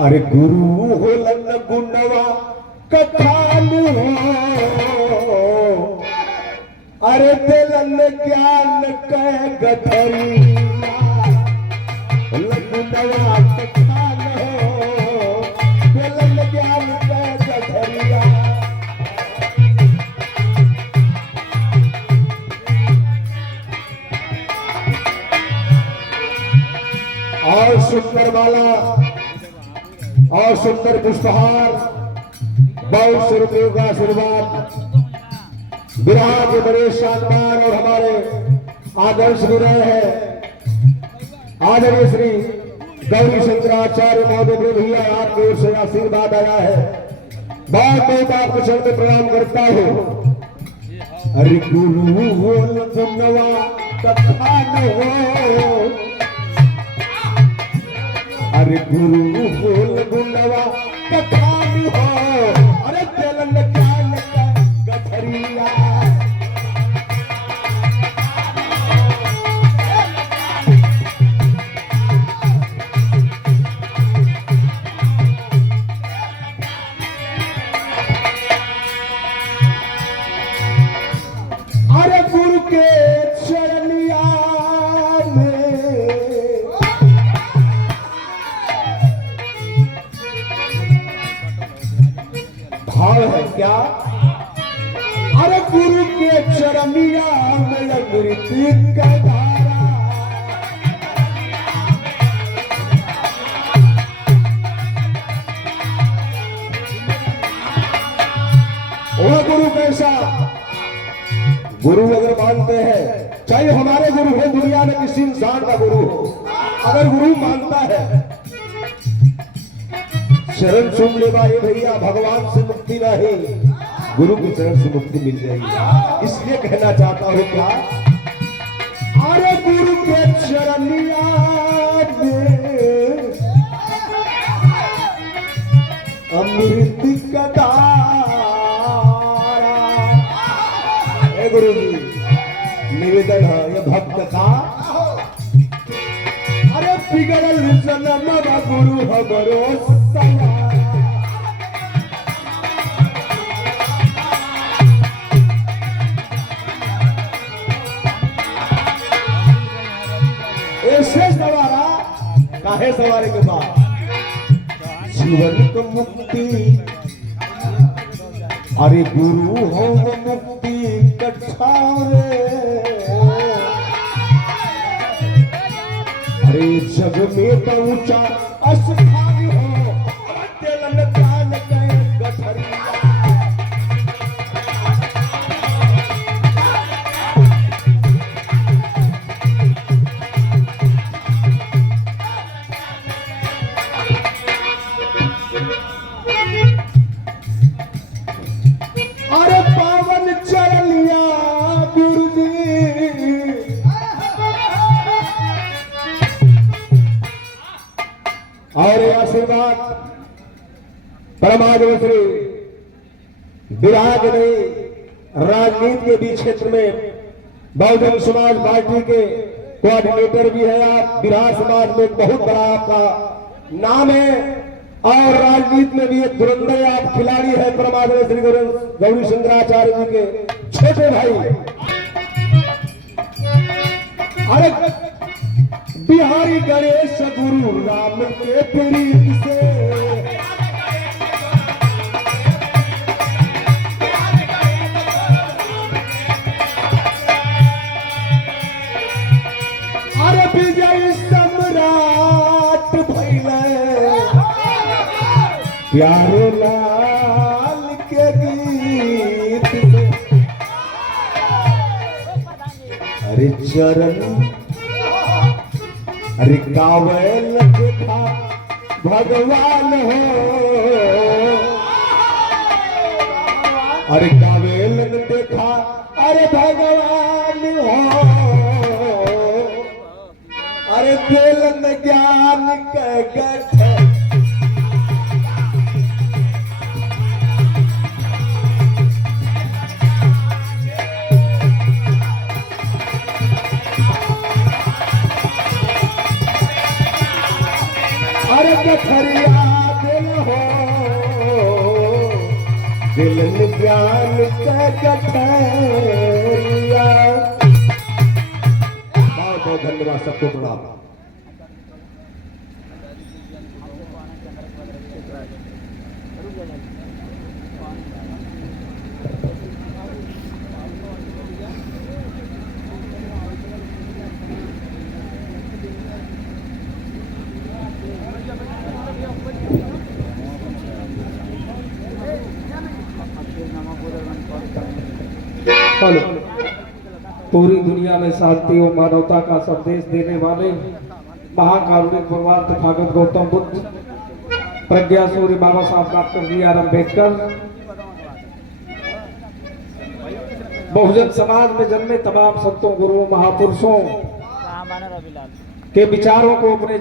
अरे गुरु हो लन गुणवा कथान हो, अरे दिलन ज्ञान कह गठरिया गुणवा कथान हो, दिलन ज्ञान कह गठरिया। और सुंदर माला और सुंदर पुष्पहार, बहुत से रुपयों का आशीर्वाद विराह के बड़े शानदार और हमारे आदर्श भी रहे हैं। आदरणीय श्री गौरी शंकराचार्य महोदय भैया आपकी ओर से आशीर्वाद आया है, बहुत बहुत आपको शब्द प्रणाम करता हूँ। अरे गुरु गुणवा कथान हो, अरे गुरु बोल गुणवा कथान हो, अरे दिलन ज्ञान कह गठरिया। अरे गुरु के चरनिया भाव है क्या? अरे गुरु के चरनिया में अमृत का धारा, वो गुरु कैसा? गुरु अगर मानते हैं, चाहे हमारे गुरु हो, दुनिया में किसी इंसान का गुरु हो, अगर गुरु मानता है शरण सुन ले भाई भैया, भगवान से मुक्ति नहीं, गुरु की शरण से मुक्ति मिल जाएगी। इसलिए कहना चाहता हूं क्या? अरे गुरु के चरनिया में अमृत का धारा। हे गुरु जी, निवेदन है ये भक्त का, अरे बिगड़ल जन्म गुरु हमरो सया। ऐसे सवारा काहे सवारे के बाद जीवन को मुक्ति, अरे गुरु हो मुक्ति कठारे। अरे जग में तो ऊंचा स्थान हो, दिलन ज्ञान कह गठरिया। अरे पावन चरनिया गुरु जी, और आशीर्वाद परमात्मा श्री विराग ने राजनीति के बीच क्षेत्र में बहुजन समाज पार्टी के कोऑर्डिनेटर भी है आप। विराग समाज में बहुत बड़ा आपका नाम है और राजनीति में भी एक धुरंधर आप खिलाड़ी है। परमात्मा श्री गौरी शंकराचार्य जी के छोटे भाई, अरे बिहारी गणेश गुरु राम के प्रीत से, अरे विजय सम्राट भैले प्यारे लाल के गीत से। अरे चरण अरे कावल देखा भगवान हो, अरे कावल देखा अरे भगवान हो, अरे दिलन ज्ञान कह गठरिया। अरे गठरिया दिलन ज्ञान का गठरिया। बहुत बहुत धन्यवाद, सबको प्रणाम। हेलो। पूरी दुनिया में शांति और मानवता का संदेश देने वाले महाकारुणिक भगवान तथागत गौतम बुद्ध, प्रज्ञा सूर्य बाबा साहब डॉक्टर बी.आर. अम्बेडकर, बहुजन समाज में जन्मे तमाम संतों, गुरुओं, महापुरुषों के विचारों को अपने